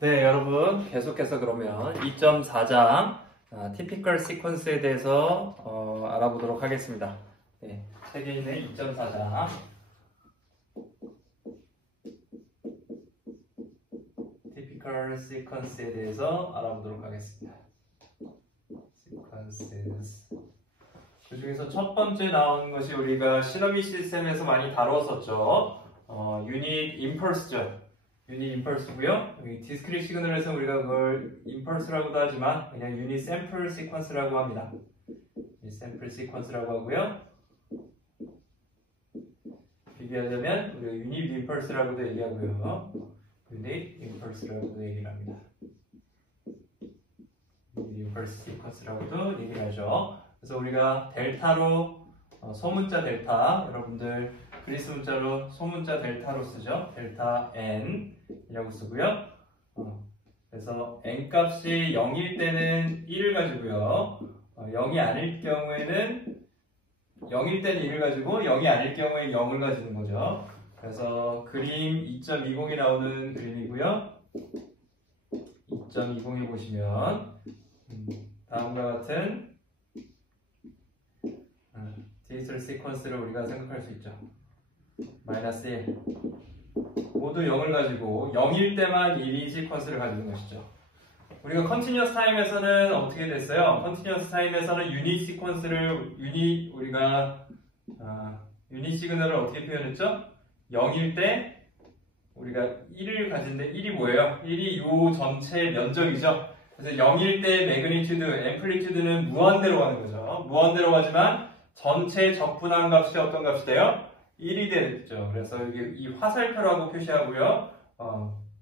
네, 여러분 계속해서 그러면 2.4장 Typical Sequence에 대해서 알아보도록 하겠습니다. 네, 책에 있는 2.4장 Typical Sequence에 대해서 알아보도록 하겠습니다. Sequences. 그 중에서 첫 번째 나온 것이 우리가 시너미 시스템에서 많이 다뤘었죠. 유닛 임펄스죠. 유닛 임펄스고요. 여기 디스크릿 시그널에서 우리가 그걸 임펄스라고도 하지만 그냥 유닛 샘플 시퀀스라고 합니다. 유닛 샘플 시퀀스라고 하고요. 비교하자면 우리가 유닛 임펄스라고도 얘기하고요. 유닛 임펄스라고도 얘기를 합니다. 유닛 임펄스 시퀀스라고도 얘기를 하죠. 그래서 우리가 델타로 소문자 델타, 여러분들 그리스 문자로 소문자 델타로 쓰죠. 델타 n이라고 쓰고요. 그래서 n 값이 0일 때는 1을 가지고요. 0이 아닐 경우에는 0일 때는 1을 가지고 0이 아닐 경우에 0을 가지는 거죠. 그래서 그림 2.20이 나오는 그림이고요. 2.20에 보시면 다음과 같은 디지털 시퀀스를 우리가 생각할 수 있죠. 마이너스 1 모두 0을 가지고 0일 때만 1이 시퀀스를 가지는 것이죠. 우리가 컨티뉴어스 타임에서는 어떻게 됐어요? 컨티뉴어스 타임에서는 유닛 시퀀스를 우리가 유닛 시그널을 어떻게 표현했죠? 0일 때 우리가 1을 가진데 1이 뭐예요? 1이 요 전체 면적이죠. 그래서 0일 때 매그니튜드, 앰플리튜드는 무한대로 가는 거죠. 무한대로 가지만 전체 적분한 값이 어떤 값이 돼요? 1이 되죠. 그래서 여기 이 화살표라고 표시하고요.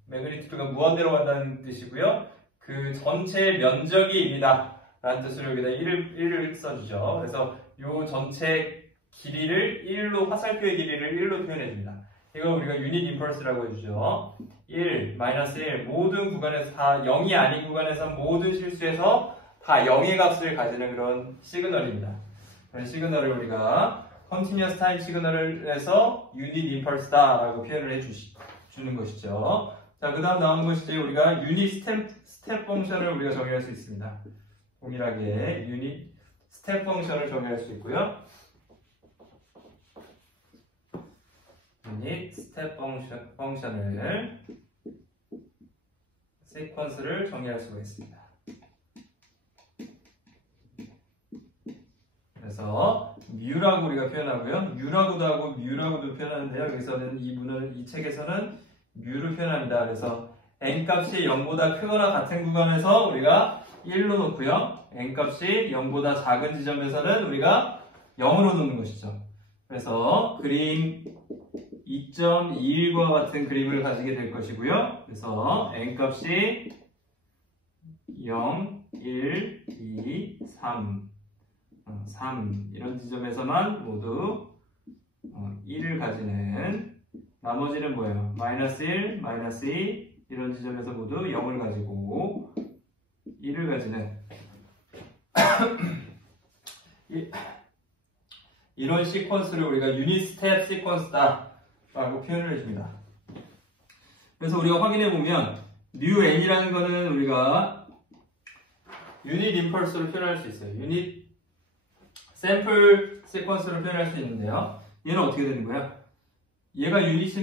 매그니튜드가 무한대로 간다는 뜻이고요. 그 전체 면적이입니다. 라는 뜻으로 여기다 1을 써주죠. 그래서 이 전체 길이를 1로, 화살표의 길이를 1로 표현해줍니다. 이걸 우리가 유닛 임펄스라고 해주죠. 1, 마이너스 1, 모든 구간에서 다 0이 아닌 구간에서 모든 실수에서 다 0의 값을 가지는 그런 시그널입니다. 그런 시그널을 우리가 컨티뉴어스 타임 시그널을 해서 유닛 임펄스다 라고 표현을 해주는 것이죠. 자, 그 다음 나오는 것이지 우리가 유닛 스텝 펑션을 우리가 정의할 수 있습니다. 동일하게 유닛 스텝 펑션을 정의할 수 있고요. 유닛 스텝 펑션을 시퀀스를 정의할 수가 있습니다. 그래서 뮤라고 우리가 표현하고요. 유라고도 하고 뮤라고도 표현하는데요. 여기서는 이 책에서는 뮤를 표현합니다. 그래서 n 값이 0보다 크거나 같은 구간에서 우리가 1로 놓고요. n 값이 0보다 작은 지점에서는 우리가 0으로 놓는 것이죠. 그래서 그림 2.21과 같은 그림을 가지게 될 것이고요. 그래서 n 값이 0, 1, 2, 3 이런 지점에서만 모두 1을 가지는, 나머지는 뭐예요? 마이너스 1, 마이너스 2 이런 지점에서 모두 0을 가지고 1을 가지는 이런 시퀀스를 우리가 유닛 스텝 시퀀스다 라고 표현을 해줍니다. 그래서 우리가 확인해 보면 뉴 n이라는 거는 우리가 유닛 임펄스로 표현할 수 있어요. 유닛 샘플 시퀀스로 표현할 수 있는데요. 얘는 어떻게 되는 거야? 얘가 유닛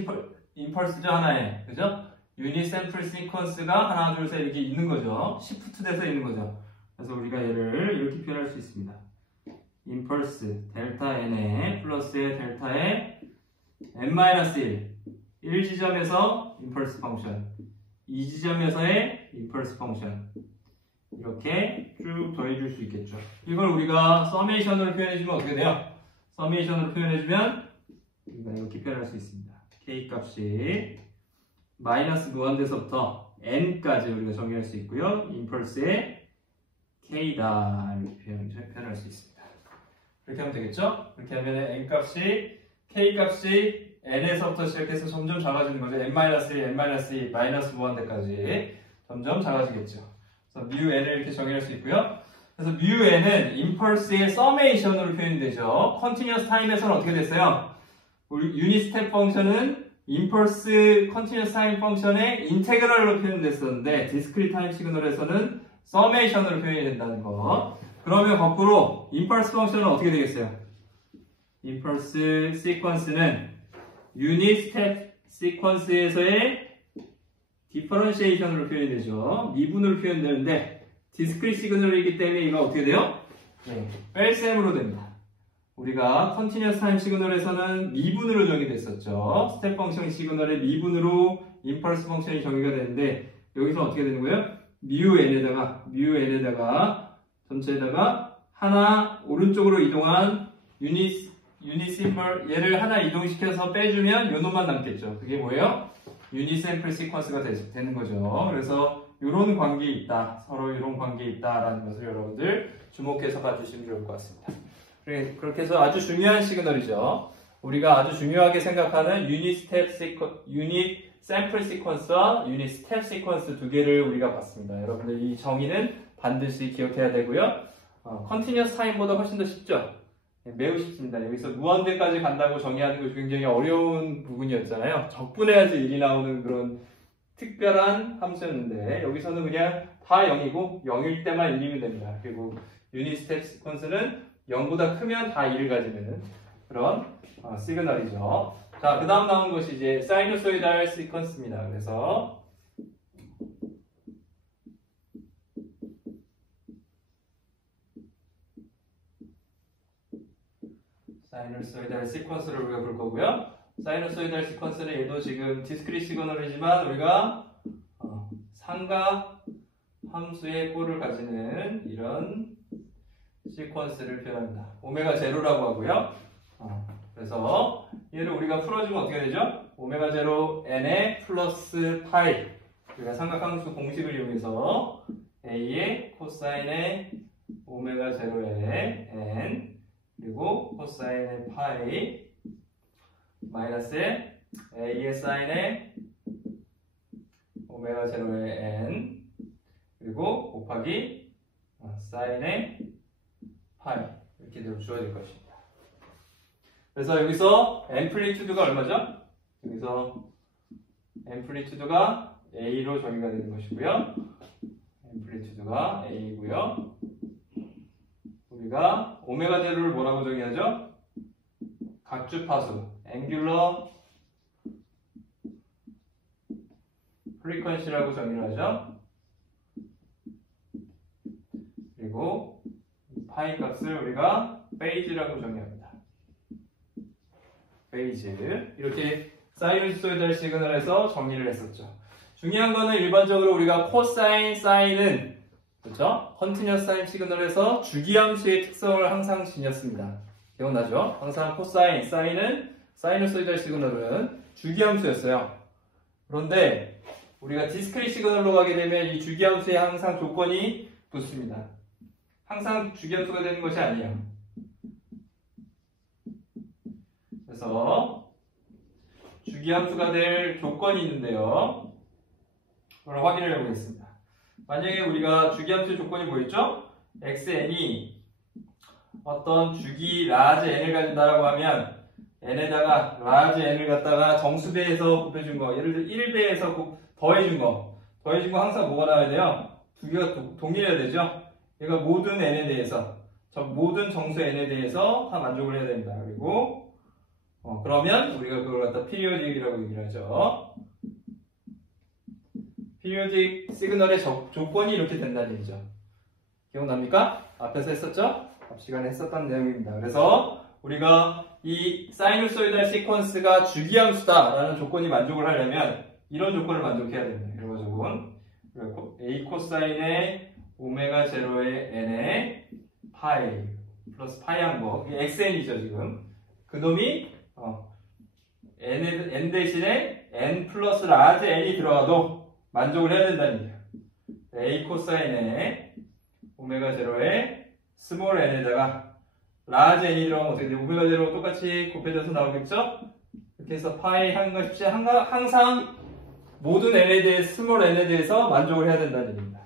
임펄스죠, 하나에. 그죠? 유닛 샘플 시퀀스가 하나, 둘, 셋 이렇게 있는 거죠. 시프트 돼서 있는 거죠. 그래서 우리가 얘를 이렇게 표현할 수 있습니다. 임펄스, 델타 n에 플러스의 델타에 n-1. 1지점에서 임펄스 펑션, 2지점에서의 임펄스 펑션. 이렇게 쭉 더해줄 수 있겠죠. 이걸 우리가 서메이션으로 표현해주면 어떻게 돼요? 서메이션으로 표현해주면 우리가 이렇게 표현할 수 있습니다. k 값이 마이너스 무한대서부터 n까지 우리가 정의할 수 있고요. 임펄스의 k다 이렇게 표현할 수 있습니다. 이렇게 하면 되겠죠? 이렇게 하면 n 값이 k 값이 n에서부터 시작해서 점점 작아지는 거죠. n-1, n-2, 마이너스 무한대까지 점점 작아지겠죠. 그래서 뮤 n을 이렇게 정의할 수 있고요. 그래서 뮤 n은 임펄스의 서메이션으로 표현되죠. 컨티뉴어스 타임에서는 어떻게 됐어요? 우리 유닛 스텝 펑션은 임펄스 컨티뉴어스 타임 펑션의 인테그럴로 표현됐었는데 디스크리트 타임 시그널에서는 서메이션으로 표현이 된다는 거. 그러면 거꾸로 임펄스 펑션은 어떻게 되겠어요? 임펄스 시퀀스는 유닛 스텝 시퀀스에서의 디퍼런시에이션으로 표현이 되죠. 미분으로 표현되는데 디스크리트 시그널이기 때문에 이거 어떻게 돼요? 네, 뺄셈으로 됩니다. 우리가 컨티뉴어스 타임 시그널에서는 미분으로 정의됐었죠. 스텝 펑션 시그널의 미분으로 임펄스 펑션이 정의가 되는데 여기서 어떻게 되는 거예요? 뮤 n에다가 전체에다가 하나 오른쪽으로 이동한 유닛 심벌 얘를 하나 이동시켜서 빼주면 요 놈만 남겠죠. 그게 뭐예요? 유닛 샘플 시퀀스가 되는 거죠. 그래서 이런 관계에 있다. 서로 이런 관계에 있다라는 것을 여러분들 주목해서 봐주시면 좋을 것 같습니다. 그렇게 해서 아주 중요한 시그널이죠. 우리가 아주 중요하게 생각하는 유닛 샘플 시퀀스와 유닛 스텝 시퀀스 두 개를 우리가 봤습니다. 여러분들 이 정의는 반드시 기억해야 되고요. 컨티뉴어스 타임보다 훨씬 더 쉽죠? 매우 쉽습니다. 여기서 무한대까지 간다고 정의하는 것이 굉장히 어려운 부분이었잖아요. 적분해야지 1이 나오는 그런 특별한 함수였는데 여기서는 그냥 다 0이고 0일 때만 1이면 됩니다. 그리고 유닛 스텝 시퀀스는 0보다 크면 다 1을 가지는 그런 시그널이죠. 자, 그 다음 나온 것이 이제 사이누소이달 시퀀스입니다. 그래서 사이누소이달 시퀀스를 우리가 볼 거고요. 사이누소이달 시퀀스는 얘도 지금 디스크리트 시그널이지만 우리가 삼각 함수의 꼴을 가지는 이런 시퀀스를 표현합니다. 오메가 제로라고 하고요. 그래서 얘를 우리가 풀어주면 어떻게 되죠? 오메가 제로 n에 플러스 파이 우리가 삼각함수 공식을 이용해서 a의 코사인의 오메가 제로의 n 그리고 코사인의 파이 마이너스 a의 사인의 오메가 제로의 n 그리고 곱하기 사인의 파이 이렇게 되어 주어질 것입니다. 그래서 여기서 앰플리튜드가 얼마죠? 여기서 앰플리튜드가 a로 정의가 되는 것이고요. 앰플리튜드가 a이고요. 우리가 오메가 제로를 뭐라고 정의하죠? 각주파수 앵귤러 프리퀀시라고 정의를 하죠. 그리고 파이 값을 우리가 페이지라고 정의합니다. 페이지 이렇게 사이누소이달 시그널에서 정의를 했었죠. 중요한 거는 일반적으로 우리가 코사인, 사인은 그렇죠? 컨티뉴어스 타임 시그널에서 주기함수의 특성을 항상 지녔습니다. 기억나죠? 항상 코사인, 사인은 사이누소이달 시그널은 주기함수였어요. 그런데 우리가 디스크리트 시그널로 가게 되면 이 주기함수에 항상 조건이 붙습니다. 항상 주기함수가 되는 것이 아니에요. 그래서 주기함수가 될 조건이 있는데요. 그걸 확인을 해보겠습니다. 만약에 우리가 주기함수의 조건이 뭐였죠? xn이 어떤 주기 라지 n을 가진다라고 하면 n에다가 라지 n을 갖다가 정수배에서 곱해준 거, 예를 들어 1배에서 더해준 거 항상 뭐가 나와야 돼요? 두 개가 동일해야 되죠? 얘가 모든 n에 대해서, 모든 정수 n에 대해서 다 만족을 해야 됩니다. 그리고 그러면 우리가 그걸 갖다 피리오딕이라고 얘기를 하죠. 피리오딕 시그널의 조건이 이렇게 된다는 얘기죠. 기억납니까? 앞에서 했었죠? 앞 시간에 했었던 내용입니다. 그래서 우리가 이 사이누소이달 시퀀스가 주기함수다라는 조건이 만족을 하려면 이런 조건을 만족해야 됩니다. 이런 조건. a 코사인의 오메가 제로의 n의 파이 플러스 파이 한 거. 이게 xn이죠 지금. 그놈이 n 대신에 n 플러스 라지 n이 들어가도 만족을 해야 된다는 얘기예요. a 코사인의 오메가 제로의 스몰 n에다가 라지 n이 들어가면 어떻게 돼요? 오메가 제로 똑같이 곱해져서 나오겠죠? 이렇게 해서 파이 한 것이 항상 모든 n에 대해 스몰 n에 대해서 만족을 해야 된다는 얘기입니다.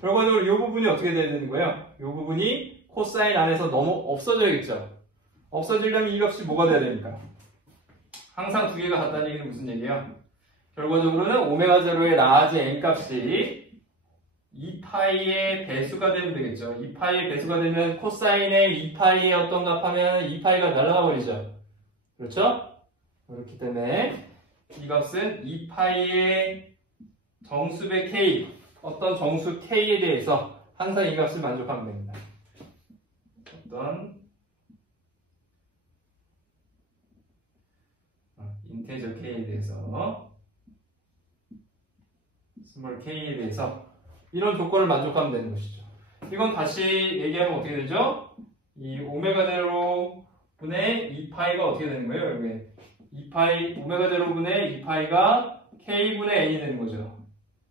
결과적으로 이 부분이 어떻게 돼야 되는 거예요? 이 부분이 코사인 안에서 너무 없어져야겠죠? 없어지려면 이 값이 뭐가 돼야 됩니까? 항상 두 개가 같다는 얘기는 무슨 얘기예요? 결과적으로는 오메가 제로의 라지 n 값이 2파이의 배수가 되면 되겠죠. 2파이의 배수가 되면 코사인의 2파이의 어떤 값하면 2파이가 날아가 버리죠. 그렇죠? 그렇기 때문에 이 값은 2파이의 정수배 k, 어떤 정수 k에 대해서 항상 이 값을 만족하면 됩니다. 어떤 인테저 k에 대해서, 스몰 k에 대해서 이런 조건을 만족하면 되는 것이죠. 이건 다시 얘기하면 어떻게 되죠? 이 오메가 제로 분의 2파이가 어떻게 되는 거예요? 여기 2파이, 오메가 제로 분의 2파이가 k분의 n이 되는 거죠.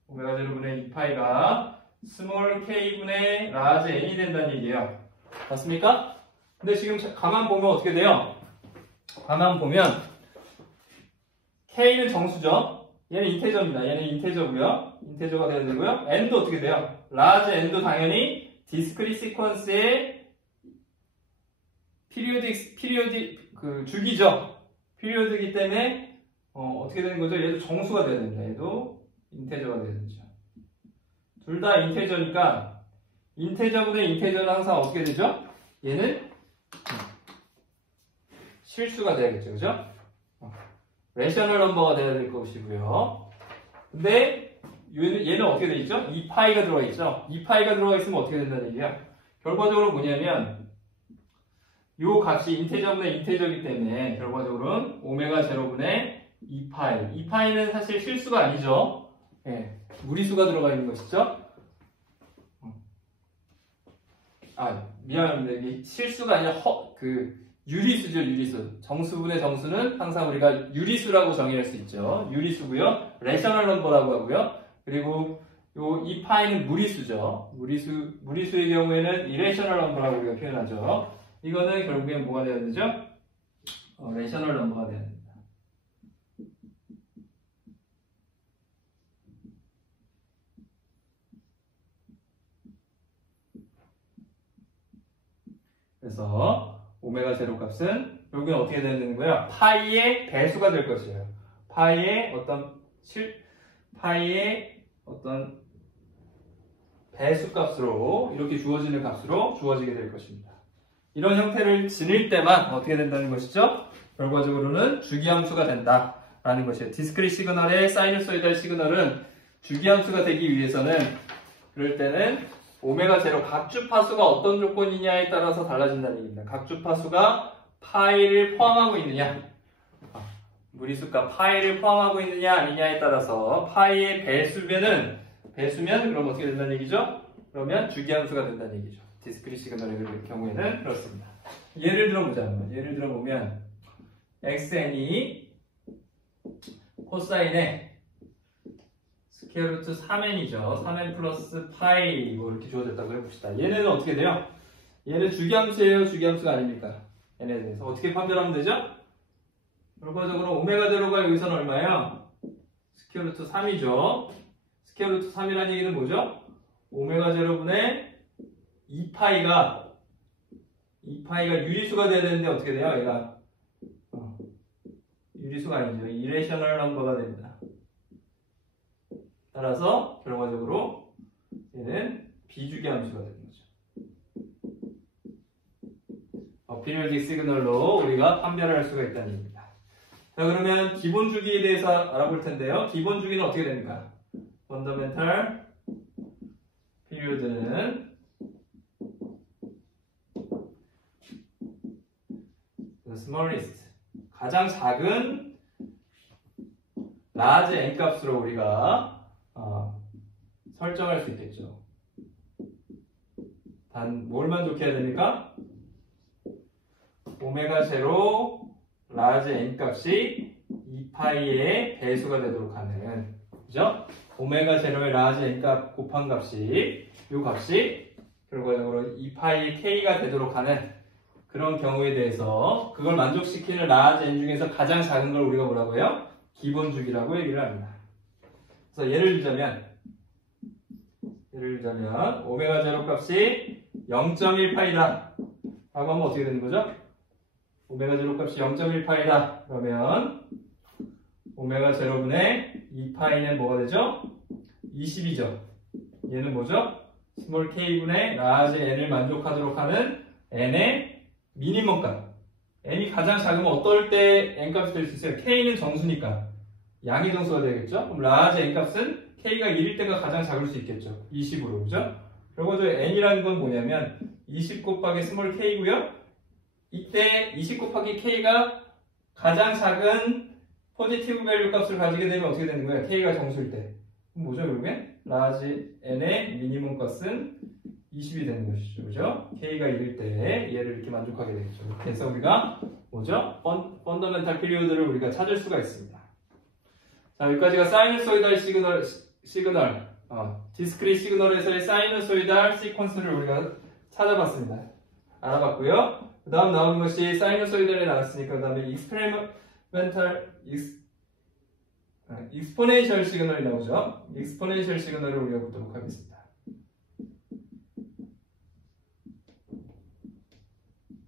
오메가 제로 분의 2파이가 스몰 k분의 라지 n이 된다는 얘기예요. 맞습니까? 근데 지금 가만 보면 어떻게 돼요? 가만 보면 k는 정수죠. 얘는 인테저입니다. 얘는 인테저고요. 인테저가 돼야 되고요. n도 어떻게 돼요? 라지 n도 당연히 디스크릿 시퀀스의 피리오딕 그 주기죠. 피리오드이기 때문에 어떻게 되는 거죠? 얘도 정수가 돼야 됩니다. 얘도 인테저가 돼야 되죠. 둘 다 인테저니까 인테저분의 인테저는 항상 어떻게 되죠? 얘는 실수가 돼야겠죠. 그죠? 레셔널 넘버가 돼야 될 것이고요. 근데 얘는 어떻게 돼 있죠? 2파이가 들어가 있죠. 2파이가 들어가 있으면 어떻게 된다는 얘기야? 결과적으로 뭐냐면 요 값이 인테저분의 인테저이기 때문에 결과적으로는 오메가 제로분의 2파이. 2파이는 사실 실수가 아니죠. 예, 무리수가 들어가 있는 것이죠. 미안합니다. 이게 실수가 아니라 유리수죠, 유리수. 정수분의 정수는 항상 우리가 유리수라고 정의할 수 있죠. 유리수고요. 레셔널 넘버라고 하고요. 그리고 요 2파이는 무리수죠. 무리수의 경우에는 이레셔널 넘버라고 우리가 표현하죠. 이거는 결국엔 뭐가 돼야 되죠? 레셔널 넘버가 돼야 됩니다. 그래서 오메가 제로 값은 여기는 어떻게 되는 거예요? 파이의 배수가 될 것이에요. 파이의 어떤 배수 값으로 이렇게 주어지는 값으로 주어지게 될 것입니다. 이런 형태를 지닐 때만 어떻게 된다는 것이죠? 결과적으로는 주기함수가 된다라는 것이에요. 디스크릿 시그널의 사이누소이달 시그널은 주기함수가 되기 위해서는 그럴 때는 오메가 제로 각주파수가 어떤 조건이냐에 따라서 달라진다는 얘기입니다. 각주파수가 파이를 포함하고 있느냐, 무리수가 파이를 포함하고 있느냐 아니냐에 따라서 파이의 배수면 그럼 어떻게 된다는 얘기죠? 그러면 주기함수가 된다는 얘기죠. 디스크릿 시그널의 경우에는 그렇습니다. 예를 들어보면 xn이 코사인의 스퀘어 루트 3n이죠. 3n 플러스 파이 뭐 이렇게 주어졌다고 해봅시다. 얘는 어떻게 돼요? 얘는 주기함수예요? 주기함수가 아닙니까? 얘네에 대해서 어떻게 판별하면 되죠? 결과적으로 오메가 제로가 여기서는 얼마예요? 스퀘어 루트 3이죠. 스퀘어 루트 3이라는 얘기는 뭐죠? 오메가 제로분의 2파이가 유리수가 돼야 되는데 어떻게 돼요? 얘가 유리수가 아니죠. 이레셔널 넘버가 됩니다. 따라서 결과적으로 얘는 비주기함수가 되는 거죠. 피리오딕 시그널로 우리가 판별을 할 수가 있다는 얘기입니다. 자, 그러면 기본 주기에 대해서 알아볼 텐데요. 기본 주기는 어떻게 됩니까? 펀더멘탈 피리오드는 smallest, 가장 작은 large n 값으로 우리가 설정할 수 있겠죠. 단 뭘 만족해야 됩니까? 오메가 제로 large n 값이 2파이의 배수가 되도록 하는, 그죠? 오메가 제로의 large n 값 곱한 값이, 이 값이 결과적으로 2파이 k가 되도록 하는 그런 경우에 대해서 그걸 만족시키는 large n 중에서 가장 작은 걸 우리가 뭐라고 해요? 기본 주기라고 얘기를 합니다. 그래서 예를 들자면 오메가 제로 값이 0.1파이다 라고 하면 어떻게 되는 거죠? 오메가 제로 값이 0.1파이다. 그러면 오메가 제로분의 2파이는 뭐가 되죠? 20이죠. 얘는 뭐죠? 스몰 k분의 라지 n을 만족하도록 하는 n의 미니멈 값. n이 가장 작으면 어떨 때 n 값이 될 수 있어요? k는 정수니까 양의 정수가 되겠죠? 그럼 라지 n 값은 k가 1일 때가 가장 작을 수 있겠죠. 20으로, 그죠? 그리고 저 n이라는 건 뭐냐면 20 곱하기 스몰 k고요. 이때 20 곱하기 k가 가장 작은 포지티브 밸류 값을 가지게 되면 어떻게 되는 거예요? k가 정수일 때. 그럼 뭐죠, 결국엔? 라지 n의 미니멈 값은 20이 되는 것이죠. 그죠? k가 1일 때 얘를 이렇게 만족하게 되겠죠. 그래서 우리가 뭐죠? 펀더멘탈 피리오드를 우리가 찾을 수가 있습니다. 자, 여기까지가 사이너소이달 시그널, 디스크릿 시그널에서의 사이너소이달 시퀀스를 우리가 찾아봤습니다. 알아봤고요. 그 다음 나오는 것이 사이너소이달에 나왔으니까 그 다음에 익스포넨셜 시그널이 나오죠. 익스포넨셜 시그널을 우리가 보도록 하겠습니다.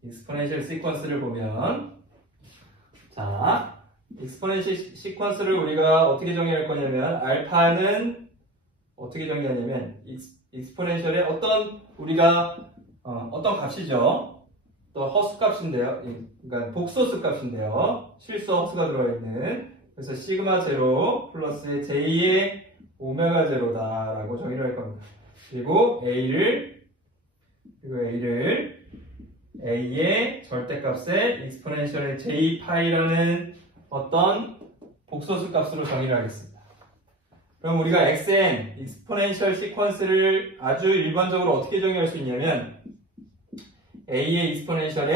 익스포넨셜 시퀀스를 보면, 자, 익스포넨셜 시퀀스를 우리가 어떻게 정의할 거냐면, 알파는 어떻게 정의하냐면, 익스포넨셜의 어떤 값이죠. 또 허수 값인데요. 그러니까 복소수 값인데요. 실수 허수가 들어있는. 그래서 시그마 제로 플러스 j의 오메가 제로다라고 정의를 할 겁니다. 그리고 a를 a의 절대값에 익스포넨셜의 j 파이라는 어떤 복소수 값으로 정의를 하겠습니다. 그럼 우리가 xn 익스포넨셜 시퀀스를 아주 일반적으로 어떻게 정의할 수 있냐면 a의 익스포넨셜이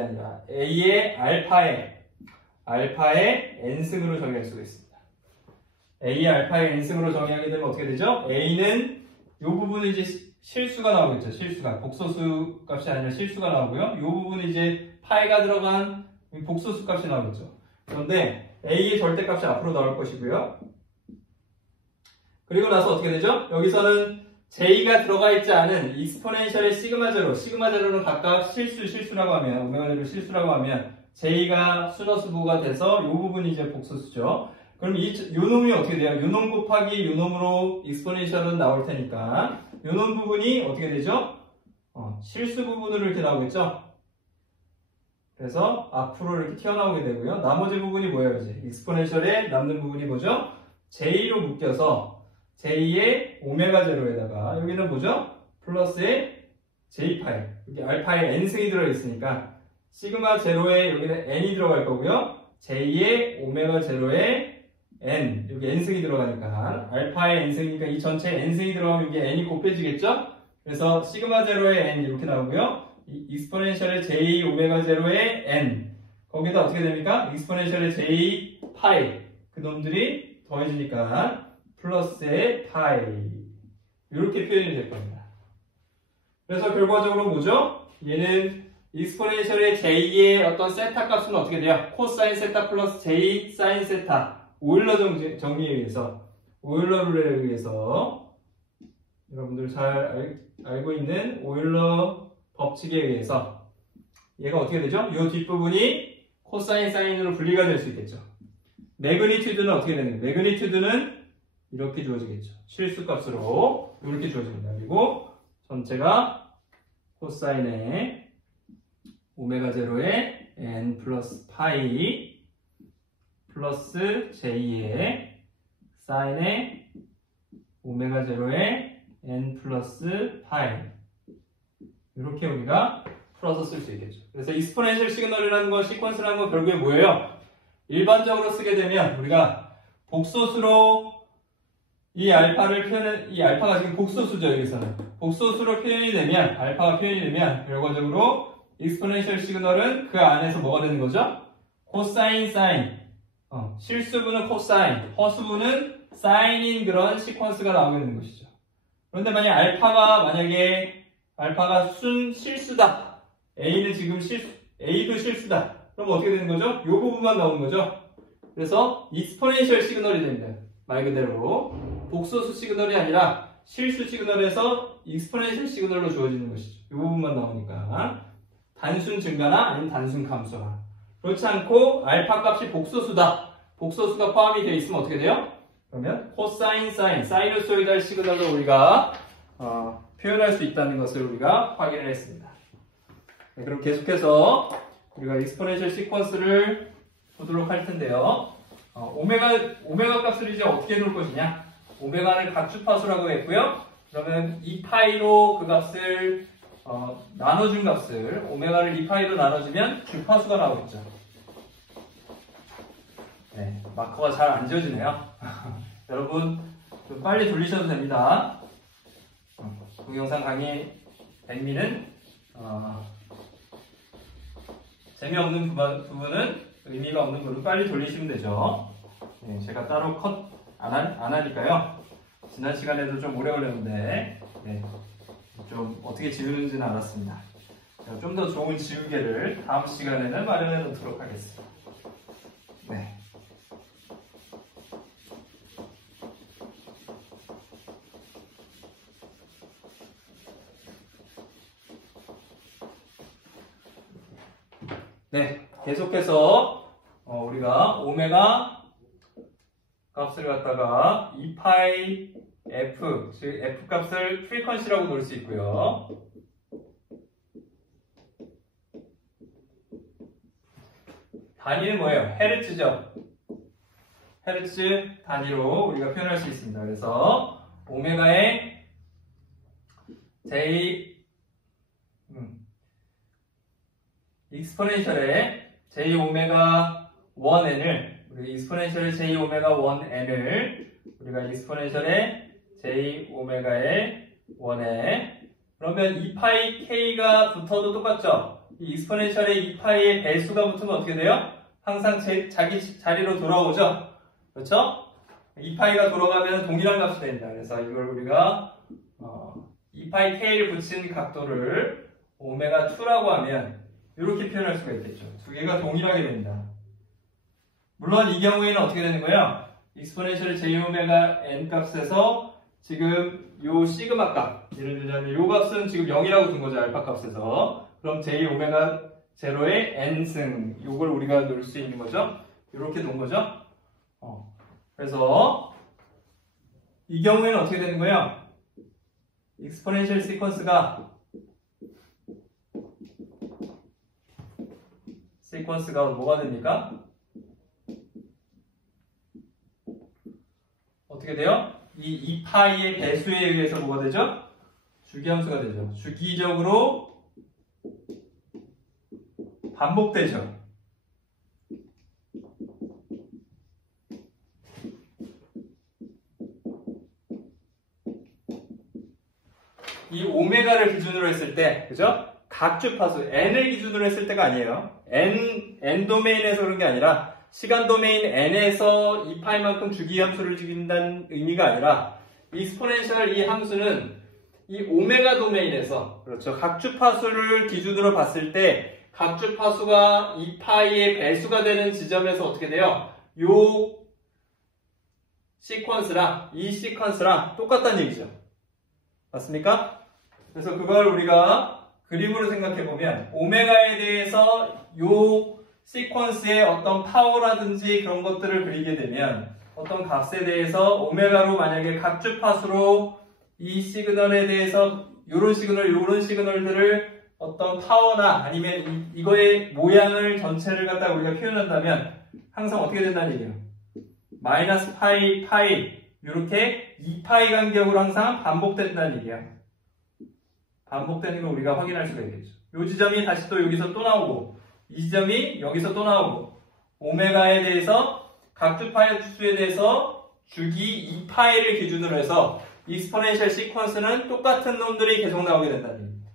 아니라 a의 알파의 n승으로 정의할 수가 있습니다. a의 알파의 n승으로 정의하게 되면 어떻게 되죠? a는 이 부분은 이제 실수가 나오겠죠. 실수가 복소수 값이 아니라 실수가 나오고요. 이 부분은 이제 파이가 들어간 복소수 값이 나오겠죠. 그런데 a의 절대값이 앞으로 나올 것이고요. 그리고 나서 어떻게 되죠? 여기서는 j가 들어가 있지 않은 익스포넨셜의 시그마 제로는 각각 실수라고 하면, 오메가 제로 실수라고 하면 j가 수너수부가 돼서 이 부분이 이제 복소수죠. 그럼 요 놈이 어떻게 돼요? 요 놈 곱하기 요 놈으로 익스포넨셜은 나올 테니까 요 놈 부분이 어떻게 되죠? 실수 부분으로 이렇게 나오겠죠? 그래서 앞으로 이렇게 튀어나오게 되고요. 나머지 부분이 뭐예요? 이제 익스포넨셜에 남는 부분이 뭐죠? j로 묶여서 j의 오메가 제로에다가 여기는 뭐죠? 플러스의 j파이, 여기 알파의 n승이 들어있으니까 시그마 제로에 여기는 n이 들어갈 거고요. j의 오메가 제로에 n, 여기 n승이 들어가니까 알파의 n승이니까 이 전체에 n승이 들어가면 이게 n이 곱해지겠죠? 그래서 시그마 제로에 n 이렇게 나오고요. 이 익스포넨셜의 j 오메가 제로에 n, 거기다 어떻게 됩니까? 익스포넨셜의 j 파이, 그 놈들이 더해지니까 플러스의 파이, 이렇게 표현이 될 겁니다. 그래서 결과적으로 뭐죠? 얘는 익스포넨셜의 j의 어떤 세타 값은 어떻게 돼요? 코사인 세타 플러스 j 사인 세타, 오일러 정리에 의해서, 오일러 룰에 의해서, 여러분들 잘 알고 있는 오일러 법칙에 의해서 얘가 어떻게 되죠? 이 뒷부분이 코사인 사인으로 분리가 될 수 있겠죠. 매그니튜드는 어떻게 되는 거예요? 매그니튜드는 이렇게 주어지겠죠. 실수값으로 이렇게 주어집니다. 그리고 전체가 코사인의 오메가 제로의 n 플러스 파이 플러스 j의 사인의 오메가 제로의 n 플러스 파이, 이렇게 우리가 풀어서 쓸 수 있겠죠. 그래서 익스포넨셜 시그널이라는 건, 시퀀스라는 건 결국에 뭐예요? 일반적으로 쓰게 되면 우리가 복소수로 이 알파가 지금 복소수죠. 여기서는 복소수로 표현이 되면, 알파가 표현이 되면 결과적으로 익스포넨셜 시그널은 그 안에서 뭐가 되는 거죠? 코사인 사인, 실수분은 코사인, 허수분은 사인인 그런 시퀀스가 나오게 되는 것이죠. 그런데 알파가 실수다, A는 지금 A도 실수다, 그럼 어떻게 되는 거죠? 이 부분만 나오는 거죠. 그래서 익스포넨셜 시그널이 됩니다. 말 그대로 복소수 시그널이 아니라 실수 시그널에서 익스포넨셜 시그널로 주어지는 것이죠. 이 부분만 나오니까 단순 증가나 아니면 단순 감소나. 그렇지 않고 알파 값이 복소수다. 복소수가 포함이 되어 있으면 어떻게 돼요? 그러면 코사인, 사이누소이달 시그널로 우리가 표현할 수 있다는 것을 우리가 확인을 했습니다. 네, 그럼 계속해서 우리가 익스포넨셜 시퀀스를 보도록 할 텐데요. 오메가 값을 이제 어떻게 놓을 것이냐? 오메가를 각주파수라고 했고요. 그러면 2파이로 그 값을 나눠준 값을 오메가를 2파이로 나눠주면 주파수가 나오겠죠. 네, 마커가 잘 안 지워지네요. 여러분 좀 빨리 돌리셔도 됩니다. 동영상 강의 백미는 재미없는 부분은 의미가 없는 부분은 빨리 돌리시면 되죠. 네, 제가 따로 컷 안 하니까요. 지난 시간에도 좀 오래 걸렸는데 네, 좀 어떻게 지우는지는 알았습니다. 좀 더 좋은 지우개를 다음 시간에는 마련해 놓도록 하겠습니다. 네. 네, 계속해서 우리가 오메가 값을 갖다가 2파이 f, 즉 f 값을 프리퀀시라고 놓을 수 있고요. 단위는 뭐예요? 헤르츠죠. 헤르츠 단위로 우리가 표현할 수 있습니다. 그래서 오메가의 익스포넨셜의 j 오메가 1n을 우리 익스포넨셜의 j 오메가 1n을 우리가 익스포넨셜의 j 오메가의 1에 그러면 2파이 k가 붙어도 똑같죠? 이 익스포넨셜의 2파이의 배수가 붙으면 어떻게 돼요? 항상 자기 자리로 돌아오죠? 그렇죠? 2파이가 돌아가면 동일한 값이 됩니다. 그래서 이걸 우리가 2파이 k를 붙인 각도를 오메가 2라고 하면 이렇게 표현할 수가 있겠죠. 두 개가 동일하게 됩니다. 물론 이 경우에는 어떻게 되는 거예요? 익스포넨셜 j 오메가 n 값에서 지금 요 시그마 값, 예를 들자면 요 값은 지금 0이라고 둔 거죠. 알파 값에서. 그럼 j 오메가 0의 n승, 요걸 우리가 넣을 수 있는 거죠. 이렇게 놓은 거죠. 그래서 이 경우에는 어떻게 되는 거예요? 익스포넨셜 시퀀스가 뭐가 됩니까? 어떻게 돼요? 이 2파이의 배수에 의해서 뭐가 되죠? 주기함수가 되죠. 주기적으로 반복되죠. 이 오메가를 기준으로 했을 때, 그죠? 각 주파수, n을 기준으로 했을 때가 아니에요. n 도메인에서 그런 게 아니라, 시간 도메인 n에서 2파이만큼 주기함수를 죽인다는 의미가 아니라, 익스포넨셜 이 함수는 이 오메가 도메인에서, 그렇죠. 각 주파수를 기준으로 봤을 때, 각 주파수가 2파이의 배수가 되는 지점에서 어떻게 돼요? 요 시퀀스랑 이 시퀀스랑 똑같다는 얘기죠. 맞습니까? 그래서 그걸 우리가 그림으로 생각해보면 오메가에 대해서 요 시퀀스의 어떤 파워라든지 그런 것들을 그리게 되면 어떤 값에 대해서 오메가로 만약에 각 주파수로 이 시그널에 대해서 요런 시그널들을 어떤 파워나 아니면 이거의 모양을 전체를 갖다가 우리가 표현한다면 항상 어떻게 된다는 얘기예요. 마이너스 파이, 이렇게 2파이 간격으로 항상 반복된다는 얘기야. 반복되는 걸 우리가 확인할 수가 있겠죠. 이 지점이 다시 또 여기서 또 나오고 이 지점이 여기서 또 나오고 오메가에 대해서 각 주파수에 대해서 주기 2파이를 기준으로 해서 익스포넨셜 시퀀스는 똑같은 놈들이 계속 나오게 된다는 얘기입니다.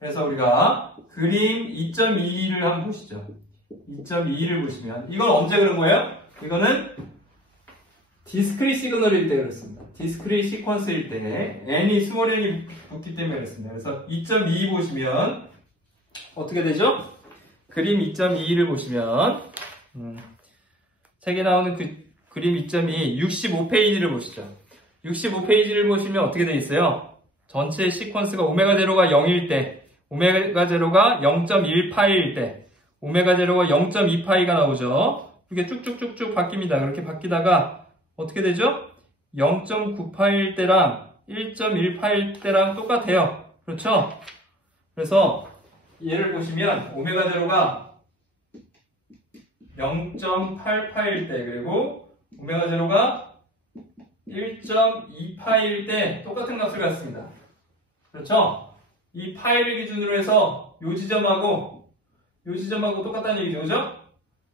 그래서 우리가 그림 2.22를 한번 보시죠. 2.22를 보시면 이건 언제 그런 거예요? 이거는 디스크릿 시그널일 때 그렇습니다. 디스크릿 시퀀스일 때 n이 스몰 n이 붙기 때문에 그렇습니다. 그래서 2.22 보시면 어떻게 되죠? 그림 2.22를 보시면 책에 나오는 그림 2.2 65페이지를 보시죠. 65페이지를 보시면 어떻게 되어 있어요? 전체 시퀀스가 오메가 제로가 0일 때 오메가 제로가 0.1파이일 때 오메가 제로가 0.2파이가 나오죠. 이게 쭉쭉쭉쭉 바뀝니다. 그렇게 바뀌다가 어떻게 되죠? 0.9파일 때랑 1.1파일 때랑 똑같아요. 그렇죠? 그래서 얘를 보시면 오메가 제로가 0.8파일 때 그리고 오메가 제로가 1.2파일 때 똑같은 값을 갖습니다. 그렇죠? 이 파이를 기준으로 해서 요 지점하고 똑같다는 얘기죠. 그죠?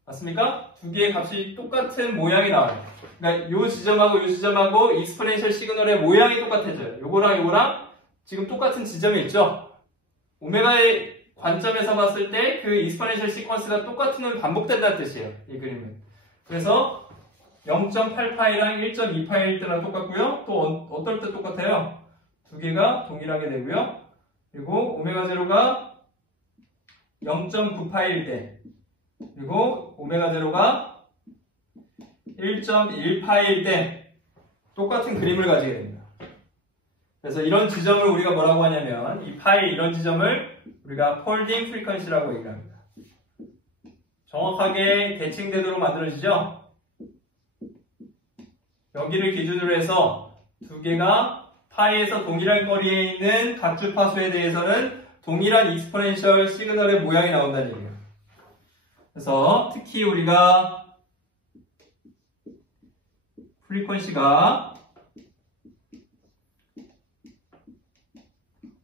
맞습니까? 두 개의 값이 똑같은 모양이 나와요. 그러니까 요 지점하고 익스포넨셜 시그널의 모양이 똑같아져요. 요거랑 지금 똑같은 지점이 있죠? 오메가의 관점에서 봤을 때 그 익스포넨셜 시퀀스가 똑같으면 반복된다는 뜻이에요. 이 그림은. 그래서 0.8파이랑 1.2파일 때랑 똑같고요. 또 어떨 때 똑같아요? 두 개가 동일하게 되고요. 그리고 오메가 제로가 0.9파일 때 그리고 오메가 제로가 1.1파일 때 똑같은 그림을 가지게 됩니다. 그래서 이런 지점을 우리가 뭐라고 하냐면 이 파이 이런 지점을 우리가 폴딩 프리퀀시라고 얘기합니다. 정확하게 대칭되도록 만들어지죠. 여기를 기준으로 해서 두 개가 파이에서 동일한 거리에 있는 각 주파수에 대해서는 동일한 익스포넨셜 시그널의 모양이 나온다는 얘기예요. 그래서 특히 우리가 프리퀀시가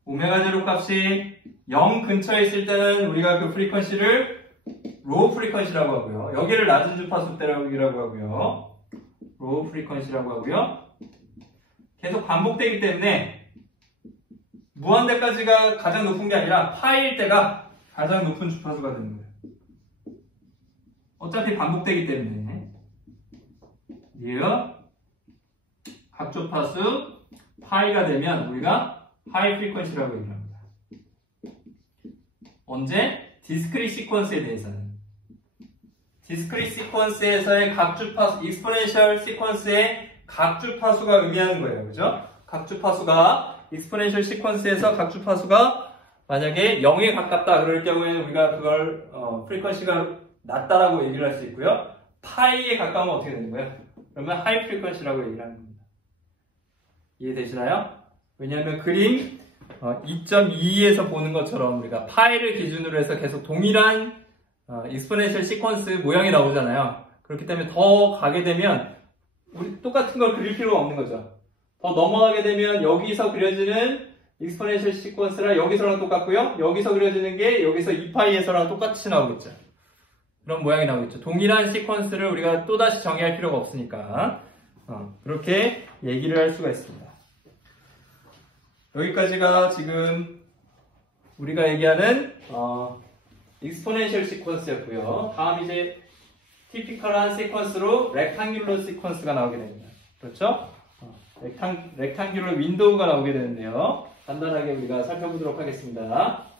오메가 제로 값이 0 근처에 있을 때는 우리가 그 프리퀀시를 로우 프리퀀시라고 하고요. 여기를 낮은 주파수 때라고 하고요. 로우 프리퀀시라고 하고요. 계속 반복되기 때문에 무한대까지가 가장 높은 게 아니라 파이일 때가 가장 높은 주파수가 되는 거예요. 어차피 반복되기 때문에 각 주파수 파이가 되면 우리가 하이 프리퀀시라고 얘기합니다. 언제? 디스크릿 시퀀스에 대해서는 디스크릿 시퀀스에서의 각 주파수 익스포넨셜 시퀀스의 각 주파수가 의미하는 거예요. 그죠? 각 주파수가 익스포넨셜 시퀀스에서 각 주파수가 만약에 0에 가깝다 그럴 경우에는 우리가 그걸 프리퀀시가 낮다라고 얘기를 할 수 있고요. 파이에 가까우면 어떻게 되는 거예요? 그러면 하이 프리퀀시라고 얘기를 하는 겁니다. 이해되시나요? 왜냐하면 그림 2.2에서 보는 것처럼 우리가 파이를 기준으로 해서 계속 동일한 익스포넨셜 시퀀스 모양이 나오잖아요. 그렇기 때문에 더 가게 되면 우리 똑같은 걸 그릴 필요가 없는 거죠. 더 넘어가게 되면 여기서 그려지는 익스포넨셜 시퀀스랑 여기서랑 똑같고요. 여기서 그려지는 게 여기서 2파이에서랑 똑같이 나오겠죠. 그런 모양이 나오겠죠. 동일한 시퀀스를 우리가 또다시 정의할 필요가 없으니까 그렇게 얘기를 할 수가 있습니다. 여기까지가 지금 우리가 얘기하는 익스포넨셜 시퀀스였고요. 다음 이제 티피컬한 시퀀스로 렉탕귤러 시퀀스가 나오게 됩니다. 그렇죠? 렉탕귤러 윈도우가 나오게 되는데요. 간단하게 우리가 살펴보도록 하겠습니다.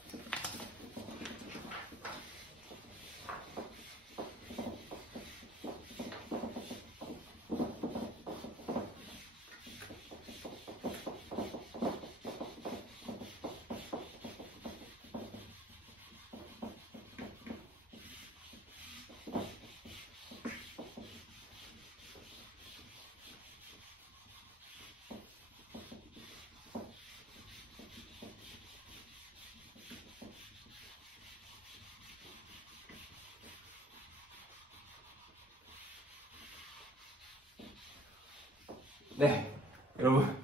네, 여러분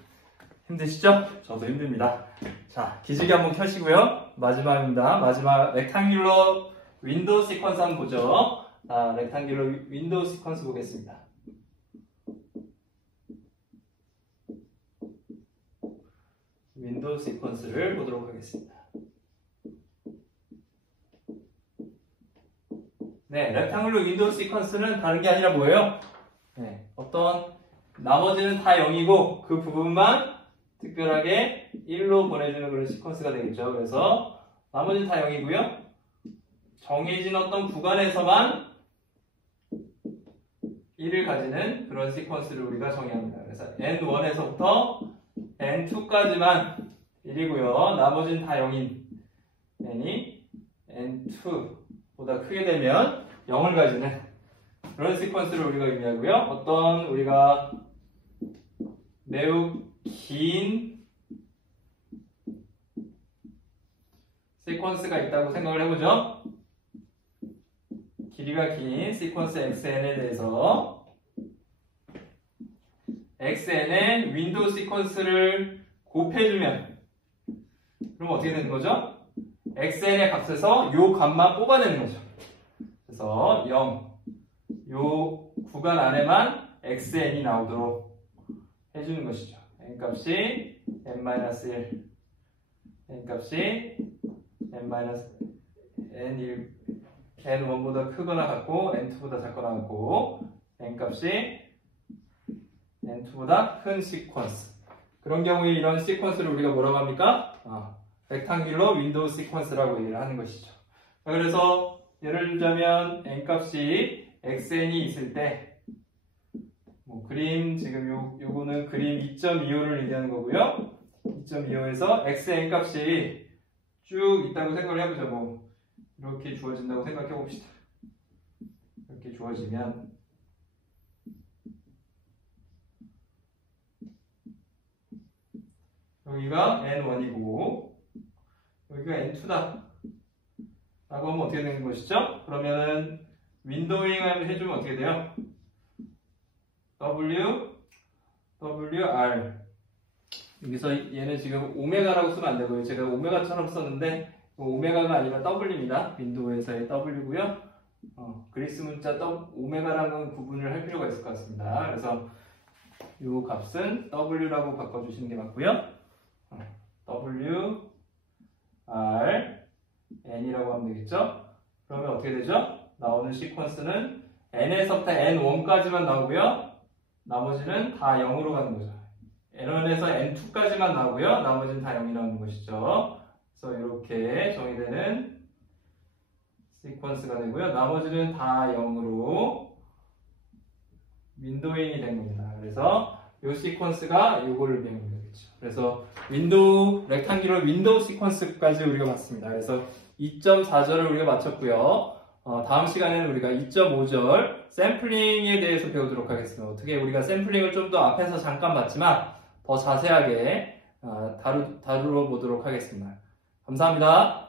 힘드시죠? 저도 힘듭니다. 자, 기지개 한번 켜시고요. 마지막입니다. 마지막 렉탕귤러 윈도우 시퀀스 한번 보죠. 렉탕귤러 윈도우 시퀀스 보겠습니다. 윈도우 시퀀스를 보도록 하겠습니다. 네, 렉탕귤러 윈도우 시퀀스는 다른 게 아니라 뭐예요? 네, 어떤 나머지는 다 0이고 그 부분만 특별하게 1로 보내주는 그런 시퀀스가 되겠죠. 그래서 나머지는 다 0이고요. 정해진 어떤 구간에서만 1을 가지는 그런 시퀀스를 우리가 정의합니다. 그래서 N1에서부터 N2까지만 1이고요. 나머지는 다 0인 n이 n2보다 크게 되면 0을 가지는 그런 시퀀스를 우리가 의미하고요. 어떤 우리가 매우 긴 시퀀스가 있다고 생각을 해보죠. 길이가 긴 시퀀스 xn에 대해서 xn의 윈도우 시퀀스를 곱해주면 그럼 어떻게 되는 거죠? xn의 값에서 요 값만 뽑아내는 거죠. 그래서 0, 요 구간 안에만 xn이 나오도록 해주는 것이죠. n 값이 n-1, n 값이 n-n1, n1보다 크거나 같고 n2보다 작거나 같고 n 값이 n2보다 큰 시퀀스. 그런 경우에 이런 시퀀스를 우리가 뭐라고 합니까? 렉탕귤러 윈도우 시퀀스라고 얘기를 하는 것이죠. 자, 그래서 예를 들자면 n 값이 xn이 있을 때 그림 지금 요거는 그림 2.25를 얘기하는 거고요. 2.25에서 xn 값이 쭉 있다고 생각을 해보자. 이렇게 주어진다고 생각해 봅시다. 이렇게 주어지면 여기가 n1이고 여기가 n2다 라고 하면 어떻게 되는 것이죠? 그러면은 윈도잉을 해주면 어떻게 돼요? WR 여기서 얘는 지금 오메가라고 쓰면 안 되고요. 제가 오메가처럼 썼는데 오메가가 아니라 W입니다. 윈도우에서의 W고요. 그리스 문자 오메가라는 구분을 할 필요가 있을 것 같습니다. 그래서 이 값은 W라고 바꿔주시는 게 맞고요. WR N이라고 하면 되겠죠? 그러면 어떻게 되죠? 나오는 시퀀스는 N에서부터 N1까지만 나오고요. 나머지는 다 0으로 가는 거죠. N1에서 N2까지만 나오고요. 나머지는 다 0이 나오는 것이죠. 그래서 이렇게 정의되는 시퀀스가 되고요. 나머지는 다 0으로 윈도잉이 된 겁니다. 그래서 이 시퀀스가 이거를 배우면 되겠죠. 그래서 렉탕귤러 윈도우 시퀀스까지 우리가 봤습니다. 그래서 2.4절을 우리가 마쳤고요. 다음 시간에는 우리가 2.5절 샘플링에 대해서 배우도록 하겠습니다. 어떻게 우리가 샘플링을 좀 더 앞에서 잠깐 봤지만 더 자세하게 다루어 보도록 하겠습니다. 감사합니다.